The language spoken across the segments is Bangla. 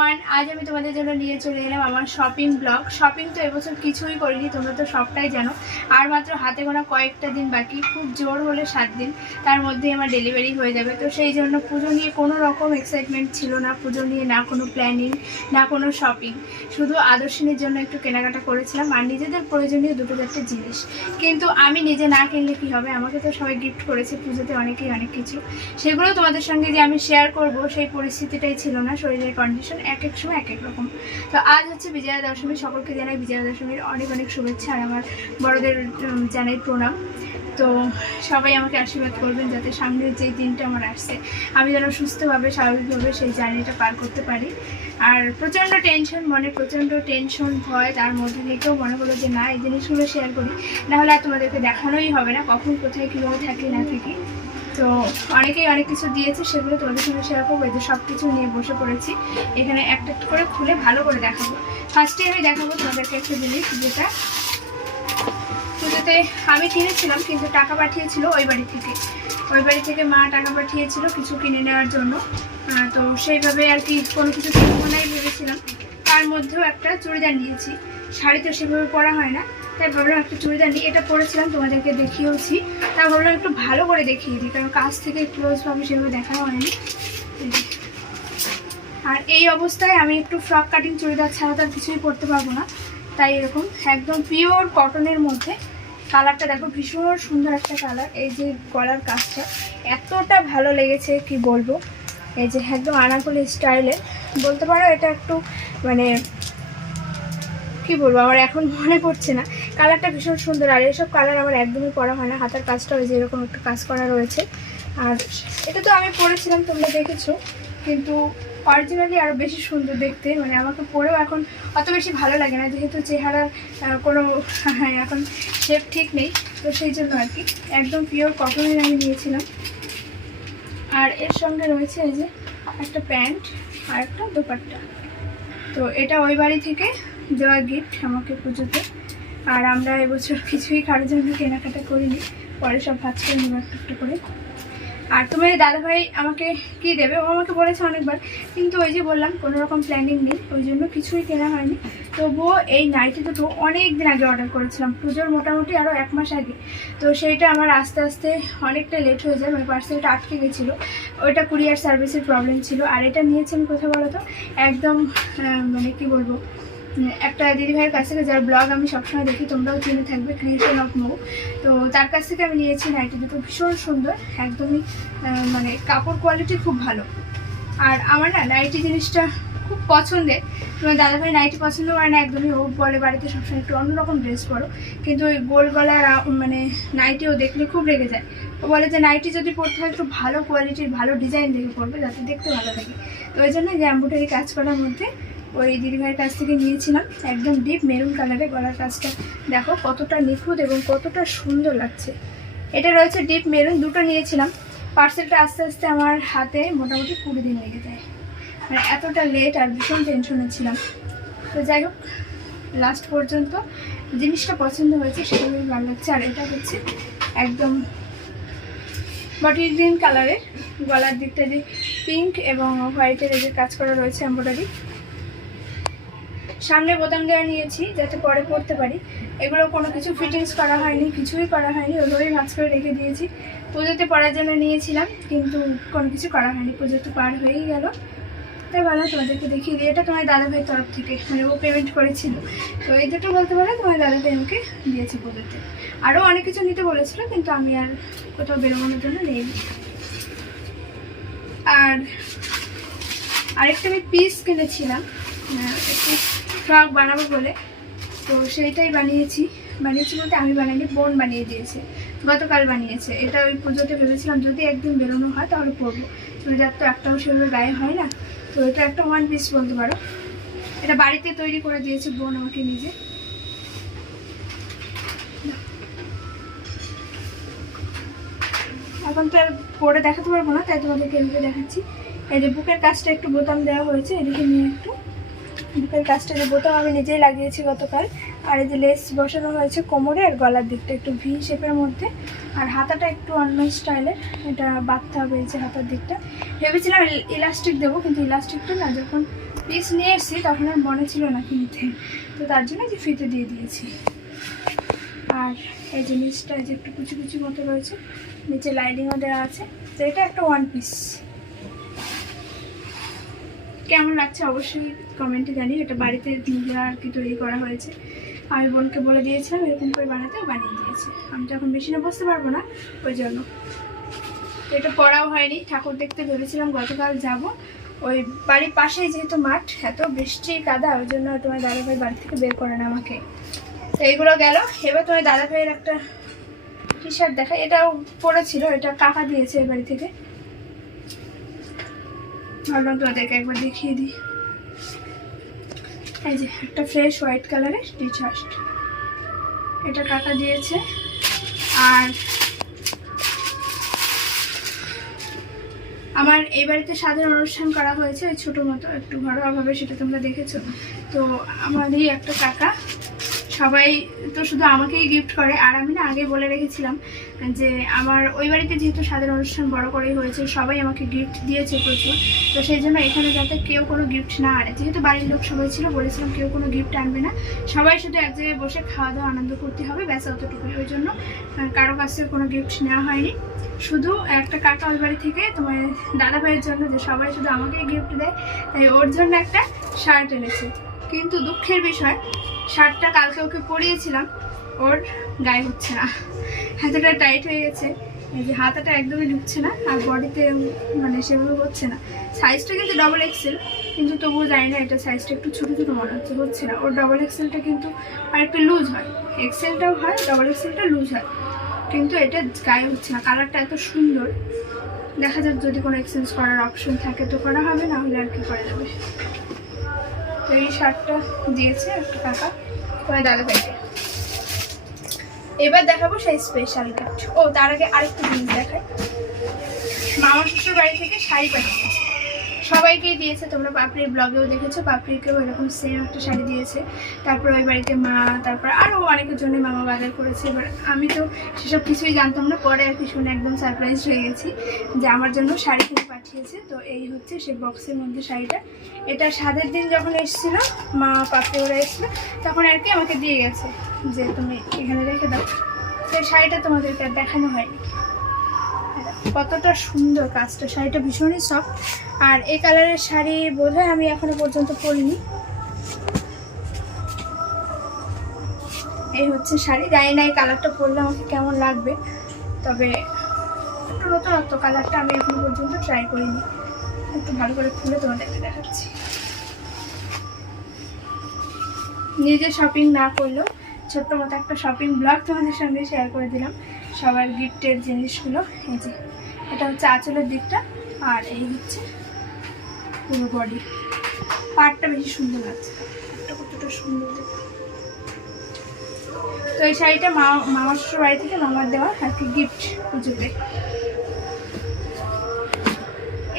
এভরিওয়ান আজ আমি তোমাদের জন্য নিয়ে চলে এলাম আমার শপিং ব্লগ শপিং তো এবছর কিছুই করিনি, তোমরা তো সবটাই জানো। আর মাত্র হাতে গোনা কয়েকটা দিন বাকি, খুব জোর হলে সাত দিন। তার মধ্যেই আমার ডেলিভারি হয়ে যাবে। তো সেই জন্য পুজো নিয়ে কোনো রকম এক্সাইটমেন্ট ছিল না। পুজো নিয়ে না কোনো প্ল্যানিং না কোনো শপিং শুধু আদর্শিনীর জন্য একটু কেনাকাটা করেছিলাম। আর নিজেদের প্রয়োজনীয় দুটো চারটে জিনিস। কিন্তু আমি নিজে না কিনলে কী হবে? আমাকে তো সবাই গিফট করেছে পুজোতে অনেকেই অনেক কিছু। সেগুলো তোমাদের সঙ্গে যে আমি শেয়ার করব, সেই পরিস্থিতিটাই ছিল না। শরীরের কন্ডিশন এক এক সময় এক এক রকম। তো আজ হচ্ছে বিজয়া দশমী, সকলকে জানাই বিজয়া দশমীর অনেক অনেক শুভেচ্ছা আর আমার বড়দের জানাই প্রণাম। তো সবাই আমাকে আশীর্বাদ করবেন যাতে সামনের যে দিনটা আমার আসছে, আমি যেন সুস্থভাবে, স্বাভাবিকভাবে সেই জার্নিটা পার করতে পারি। আর প্রচণ্ড টেনশন মনে প্রচণ্ড টেনশন ভয়, তার মধ্যে থেকেও মনে হলো যে, না, এই জিনিসগুলো শেয়ার করি। নাহলে আর তোমাদেরকে দেখানোই হবে না, কখন কোথায় কীভাবে থাকি না থাকি। তো অনেকেই অনেক কিছু দিয়েছে, সেগুলো তোমাদের সঙ্গে শেয়ার করব। এই যে সব কিছু নিয়ে বসে পড়েছি। এখানে একটা একটা করে খুলে ভালো করে দেখাবো। ফার্স্টে আমি দেখাবো তোমাদেরকে একটা জিনিস যেটা পুজোতে আমি কিনেছিলাম, কিন্তু টাকা পাঠিয়েছিল ওই বাড়ি থেকে। ওই বাড়ি থেকে মা টাকা পাঠিয়েছিল কিছু কিনে নেওয়ার জন্য। তো সেইভাবে আর কি কোনো কিছু কিনবো নাই ভেবেছিলাম। তার মধ্যেও একটা চুড়িদার নিয়েছি। শাড়ি তো সেভাবে পরা হয় না, তাই ভাবলাম একটা চুড়িদার নিয়ে, এটা পরেছিলাম, তোমাদেরকে দেখিয়েওছি। তাই ভাবলাম একটু ভালো করে দেখিয়ে দিই, কারণ কাছ থেকে ক্লোজভাবে সেভাবে দেখানো হয়নি। আর এই অবস্থায় আমি একটু ফ্রক কাটিং চুড়িদার ছাড়া তার কিছুই পরতে পারব না, তাই এরকম একদম পিওর কটনের মধ্যে কালারটা দেখো, ভীষণ সুন্দর একটা কালার এই যে গলার কাজটা, এতটা ভালো লেগেছে, কি বলব? এই যে একদম আনাকলি স্টাইলের বলতে পারো এটা একটু মানে কি বলব আমার এখন মনে পড়ছে না। কালারটা ভীষণ সুন্দর আর এইসব কালার আমার একদমই পরা হয় না। হাতের কাজটা ওই যে এরকম একটু কাজ করা রয়েছে। আর এটা তো আমি পরেছিলাম তোমরা দেখেছ। কিন্তু অরিজিনালি আরও বেশি সুন্দর দেখতে। মানে আমাকে পরেও এখন অত বেশি ভালো লাগে না যেহেতু চেহারার আহ, কোনো হ্যাঁ, এখন শেপ ঠিক নেই। তো সেই জন্য আর কি। একদম পিওর কটনের আমি নিয়েছিলাম। আর এর সঙ্গে রয়েছে এই যে একটা প্যান্ট। আর একটা দোপাট্টা। তো এটা ওই বাড়ি থেকে দেওয়া গিফট আমাকে পুজোতে। আর আমরা এবছর কিছুই কারোর জন্য কেনাকাটা করিনি। পরে সব ভাজ করে নেব একটু করে। আর তোমার দাদা দাদাভাই আমাকে কি দেবে? ও আমাকে বলেছে অনেকবার। কিন্তু ওই যে বললাম, কোনো রকম প্ল্যানিং নেই। ওই জন্য কিছুই কেনা হয়নি। তবুও এই নাইটি দুটো অনেক দিন আগে অর্ডার করেছিলাম। পুজোর মোটামুটি আরও এক মাস আগে। তো সেইটা আমার আস্তে আস্তে অনেকটা লেট হয়ে যায়। মানে পার্সেলটা আটকে গেছিল। ওইটা কুরিয়ার সার্ভিসের প্রবলেম ছিল। আর এটা নিয়েছি আমি কোথাও বলো তো একদম মানে কি বলব? একটা দিদিভাইয়ের কাছ থেকে, যার ব্লগ আমি সবসময় দেখি, তোমরাও চিনে থাকবে ক্রিয়েশন অফ মো তো তার কাছ থেকে আমি নিয়েছি নাইটি দুটো। ভীষণ সুন্দর, একদমই মানে কাপড় কোয়ালিটি খুব ভালো। আর আমার না, নাইটি জিনিসটা পছন্দের। তোমার দাদাভাই নাইটি পছন্দ করে না, একদমই ও বলে বাড়িতে সবসময় একটু অন্যরকম ড্রেস পরো। কিন্তু ওই গোল গলার মানে নাইটি ও দেখলে খুব রেগে যায়। ও বলে যে নাইটি যদি পরতে হয় একটু ভালো কোয়ালিটির ভালো ডিজাইন দেখে পরবে, যাতে দেখতে ভালো লাগে। তো ওই জন্য যে অ্যাম্বুটারি কাজ করার মধ্যে ওই দিদিভাইয়ের কাছ থেকে নিয়েছিলাম। একদম ডিপ মেরুন কালারে গলার কাজটা। দেখো কতটা নিখুঁত এবং কতটা সুন্দর লাগছে। এটা রয়েছে ডিপ মেরুন দুটো নিয়েছিলাম। পার্সেলটা আস্তে আস্তে আমার হাতে মোটামুটি কুড়ি দিন লেগে যায়। মানে এতটা লেট আর ভীষণ টেনশনে ছিলাম। তো যাই হোক লাস্ট পর্যন্ত জিনিসটা পছন্দ হয়েছে সেটা খুবই ভালো লাগছে। আর এটা হচ্ছে একদম বটি গ্রিন কালারের গলার দিকটা যে পিঙ্ক এবং হোয়াইটের যে কাজ করা রয়েছে এম্ব্রয়ডারি সামনে বোতাম দেওয়া নিয়েছি যাতে পরে পড়তে পারি। এগুলো কোনো কিছু ফিটিংস করা হয়নি, কিছুই করা হয়নি, ওগুলোই ভাজ করে রেখে দিয়েছি। পুজোতে পরার জন্য নিয়েছিলাম, কিন্তু কোনো কিছু করা হয়নি। পুজো তো পার হয়েই গেল। তাই ভালো তোমাদেরকে দেখিয়ে দিই, এটা তোমার দাদাভাইয়ের তরফ থেকে মানে ও পেমেন্ট করেছিল। তো এই দুটো বলতে পারো তোমার দাদাভাই আমাকে দিয়েছে পুজোতে আরও অনেক কিছু নিতে বলেছিল, কিন্তু আমি আর কোথাও বেরোনোর জন্য নেই। আর আরেকটা আমি পিস কিনেছিলাম একটু ফ্রক বানাবো বলে। তো সেইটাই বানিয়েছি। বানিয়েছি বলতে আমি বানাইনি, বোন বানিয়ে দিয়েছে। গতকাল বানিয়েছে। এটা ওই পুজোতে ভেবেছিলাম যদি একদিন বেরোনো হয় তাহলে পরবো চুড়িদার তো একটাও সেভাবে গায়ে হয় না। তো এটা একটা ওয়ান পিস বলতে পারো এটা বাড়িতে তৈরি করে দিয়েছে বোন আমাকে নিজে। এখন তো পরে দেখাতে পারব না, তাই তোমাদেরকে এদিকে দেখাচ্ছি। এই যে বুকের কাজটা একটু বোতাম দেওয়া হয়েছে, এদিকে নিয়ে একটু। বুকের কাজটা যে বোতাম আমি নিজেই লাগিয়েছি গতকাল। আর এই যে লেস বসানো হয়েছে কোমরে, আর গলার দিকটা একটু ভি শেপের মধ্যে। আর হাতাটা একটু অন্য স্টাইলের এটা বাঁধতে হবে এই যে হাতার দিকটা। ভেবেছিলাম ইলাস্টিক দেবো, কিন্তু ইলাস্টিকটা না, যখন পিস নিয়ে এসেছি, তখন আর মনে ছিল না কিনতে। তো তার জন্য যে ফিতে দিয়ে দিয়েছি। আর এই জিনিসটা যে একটু কুচি কুচি মতো রয়েছে, নিচে লাইনিংও দেওয়া আছে। তো এটা একটা ওয়ান পিস কেমন লাগছে অবশ্যই কমেন্টে জানি এটা বাড়িতে নিজেরা আর কি তৈরি করা হয়েছে। আমি বোনকে বলে দিয়েছিলাম এরকম করে বানাতে বানিয়ে দিয়েছে। আমি তো এখন মেশিনে বসতে পারব না ওই জন্য। এটা পড়াও হয়নি, ঠাকুর দেখতে ভেবেছিলাম গতকাল যাব। ওই বাড়ির পাশেই যেহেতু মাঠ, এত বৃষ্টি, কাদা, ওই জন্য তোমার দাদা দাদাভাই বাড়ি থেকে বের করে না আমাকে। তো এইগুলো গেল, এবার তোমার দাদাভাইয়ের একটা টি শার্ট দেখা, এটাও পরেছিল এটা কাকা দিয়েছে এই বাড়ি থেকে। ভাবলাম তোমাদেরকে একবার দেখিয়ে দিই। এই যে, একটা ফ্রেশ হোয়াইট কালারের টি শার্ট এটা কাকা দিয়েছে। আর আমার এই বাড়িতে সাধারণ অনুষ্ঠান করা হয়েছে ছোটো মতো, একটু ঘরোয়াভাবে, সেটা তোমরা দেখেছ। তো আমাদেরই একটা কাকা সবাই তো শুধু আমাকেই গিফট করে। আর আমি না আগে বলে রেখেছিলাম যে আমার ওই বাড়িতে যেহেতু সাধারণ অনুষ্ঠান বড় করেই হয়েছে, সবাই আমাকে গিফট দিয়েছে প্রচুর। তো সেই জন্য এখানে যাতে কেউ কোনো গিফট না আনে, যেহেতু বাড়ির লোক সবাই ছিল, বলেছিলাম কেউ কোনো গিফট আনবে না। সবাই শুধু এক জায়গায় বসে খাওয়া দাওয়া আনন্দ করতে হবে, ব্যাস অতটুকুই। ওই জন্য কারও কাছে কোনো গিফট নেওয়া হয়নি। শুধু একটা কাকা ওই বাড়ি থেকে তোমার দাদা ভাইয়ের জন্য যে সবাই শুধু আমাকেই গিফট দেয়, তাই ওর জন্য একটা শার্ট এনেছে। কিন্তু দুঃখের বিষয় শার্টটা কালকে ওকে পরিয়েছিলাম। ওর গায়ে হচ্ছে না। হাতাটা টাইট হয়ে গেছে। এই যে হাতাটা একদমই ঢুকছে না, আর বডিতে মানে সেভাবে হচ্ছে না। সাইজটা কিন্তু ডবল এক্সেল কিন্তু তবুও জানি না এটা সাইজটা একটু ছোটো ছোটো মনে হচ্ছে হচ্ছে না। ওর ডবল এক্সেলটা কিন্তু আর একটু লুজ হয় এক্সেলটাও হয় ডবল এক্সেলটা লুজ হয়। কিন্তু এটা গায়ে হচ্ছে না। কালারটা এত সুন্দর। দেখা যাক যদি কোনো এক্সচেঞ্জ করার অপশন থাকে তো করা হবে, না হলে আর কি করা যাবে? তো এই শার্টটা দিয়েছে একটা টাকা। তোমার দাদা ভাইকে এবার দেখাবো সেই স্পেশাল ও, তার আগে আরেকটা জিনিস দেখাই। মামা শ্বশুর বাড়ি থেকে শাড়ি পাঠিয়েছে। সবাইকেই দিয়েছে, তোমরা পাপড়ির ব্লগেও দেখেছ, পাপড়িকেও এরকম সেম একটা শাড়ি দিয়েছে। তারপর ওই বাড়িতে মা, তারপর আরও অনেকের জন্য মামা বাজার করেছে, এবার আমি তো সেসব কিছুই জানতাম না, পরে আর কি শুনে একদম সারপ্রাইজ হয়ে গেছি যে আমার জন্য শাড়ি কিনে পাঠিয়েছে। তো এই হচ্ছে সেই বক্সের মধ্যে শাড়িটা। এটা সাদের দিন যখন এসেছিল, মা পাপড়ি ওরা এসেছিল, তখন আর কি আমাকে দিয়ে গেছে যে তুমি এখানে রেখে দাও। সেই শাড়িটা তোমাদেরকে দেখানো হয়নি। কতটা সুন্দর কাজটা, শাড়িটা ভীষণই সফট আর এই কালারের শাড়ি বোধহয় আমি এখনও পর্যন্ত পরিনি। এই হচ্ছে শাড়ি, জানি না এই কালারটা পরলে আমাকে কেমন লাগবে, তবে একটু নতুনত্ব কালারটা আমি এখনও পর্যন্ত ট্রাই করিনি। একটু ভালো করে খুলে তোমাদেরকে দেখাচ্ছি। নিজে শপিং না করলেও ছোট্ট মতো একটা শপিং ব্লগ তোমাদের সঙ্গে শেয়ার করে দিলাম। সবার গিফটের জিনিসগুলো, এই যে, এটা হচ্ছে আঁচলের দিকটা, আর এই হচ্ছে পুরো বডি পাটটা বেশি সুন্দর লাগছে কতটা সুন্দর তো এই শাড়িটা মা মামাশ্বর বাড়ি থেকে মামার দেওয়া আর কি গিফট পুজোতে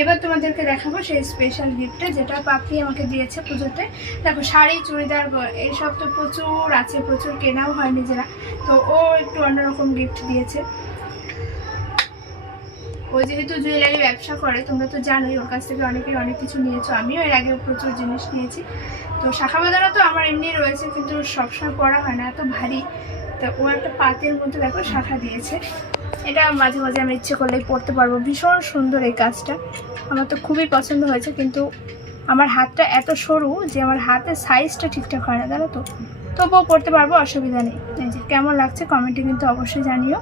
এবার তোমাদেরকে দেখাবো সেই স্পেশাল গিফটটা যেটা পাপড়ি আমাকে দিয়েছে পুজোতে। দেখো, শাড়ি, চুড়িদার এইসব তো প্রচুর আছে, প্রচুর কেনাও হয় নিজেরা। তো ও একটু অন্যরকম গিফট দিয়েছে। ও যেহেতু জুয়েলারি ব্যবসা করে, তোমরা তো জানোই, ওর কাছ থেকে অনেকেই অনেক কিছু নিয়েছো। আমিও এর আগে প্রচুর জিনিস নিয়েছি। তো শাখা বাঁধানো তো আমার এমনি রয়েছে, কিন্তু সবসময় পরা হয় না, এত ভারী। তো ও একটা পাতের মধ্যে, দেখো, শাখা দিয়েছে। এটা মাঝে মাঝে আমি ইচ্ছে করলেই পড়তে পারব। ভীষণ সুন্দর এই কাজটা। আমার তো খুবই পছন্দ হয়েছে, কিন্তু আমার হাতটা এত সরু যে আমার হাতের সাইজটা ঠিকঠাক হয় না, জানো তো? তবুও পড়তে পারব, অসুবিধা নেই। যে, কেমন লাগছে কমেন্টে কিন্তু অবশ্যই জানিও।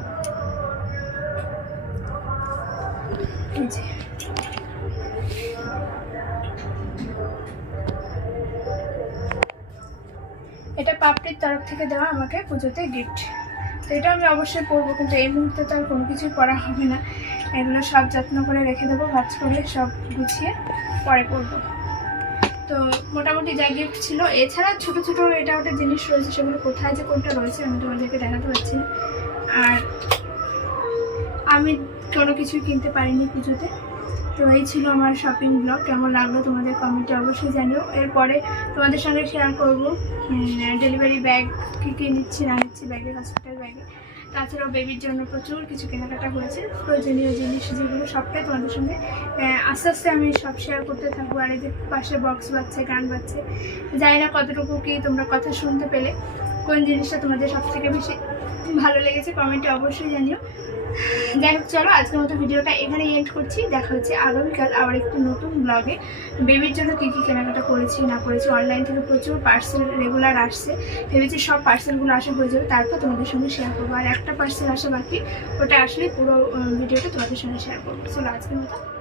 এটা পাপড়ির তরফ থেকে দেওয়া আমাকে পুজোতে গিফট তো এটা আমি অবশ্যই পরবো কিন্তু এই মুহূর্তে তো আর কোনো কিছুই পরা হবে না। এগুলো সব যত্ন করে রেখে দেবো, ভাজ করে সব গুছিয়ে পরে পরবো তো মোটামুটি যা গিফট ছিল, এছাড়া ছোট ছোট এটা ওটা জিনিস রয়েছে, সেগুলো কোথায় যে কোনটা রয়েছে আমি তোমাদেরকে দেখাতে পারছি আর আমি কোনো কিছুই কিনতে পারিনি পুজোতে। তো এই ছিল আমার শপিং ব্লগ কেমন লাগল তোমাদের কমেন্টে অবশ্যই জানিও। এরপরে তোমাদের সঙ্গে শেয়ার করব। ডেলিভারি ব্যাগ কী কী নিচ্ছি, না নিচ্ছি ব্যাগে হসপিটাল ব্যাগে তাছাড়াও বেবির জন্য প্রচুর কিছু কেনাকাটা হয়েছে। প্রয়োজনীয় জিনিস যেগুলো সবটাই তোমাদের সঙ্গে আস্তে আস্তে আমি সব শেয়ার করতে থাকব। আর যে পাশে বক্স বাজছে, গান বাজছে, জানি না কতটুকু কি তোমরা কথা শুনতে পেলে, কোন জিনিসটা তোমাদের সব থেকে বেশি ভালো লেগেছে কমেন্টে অবশ্যই জানিও। যাই হোক, চলো আজকের মতো ভিডিওটা এখানেই এন্ড করছি। দেখা হচ্ছে আগামীকাল আবার একটু নতুন ব্লগে বেবির জন্য কী কী কেনাকাটা করেছি, না করেছি অনলাইন থেকে প্রচুর পার্সেল রেগুলার আসছে। ভেবেছি সব পার্সেলগুলো আসা হয়ে যাবে, তারপর তোমাদের সঙ্গে শেয়ার করব। আর একটা পার্সেল আসা বাকি, ওটা আসলে পুরো ভিডিওটা তোমাদের সঙ্গে শেয়ার করব। চলো আজকের মতো।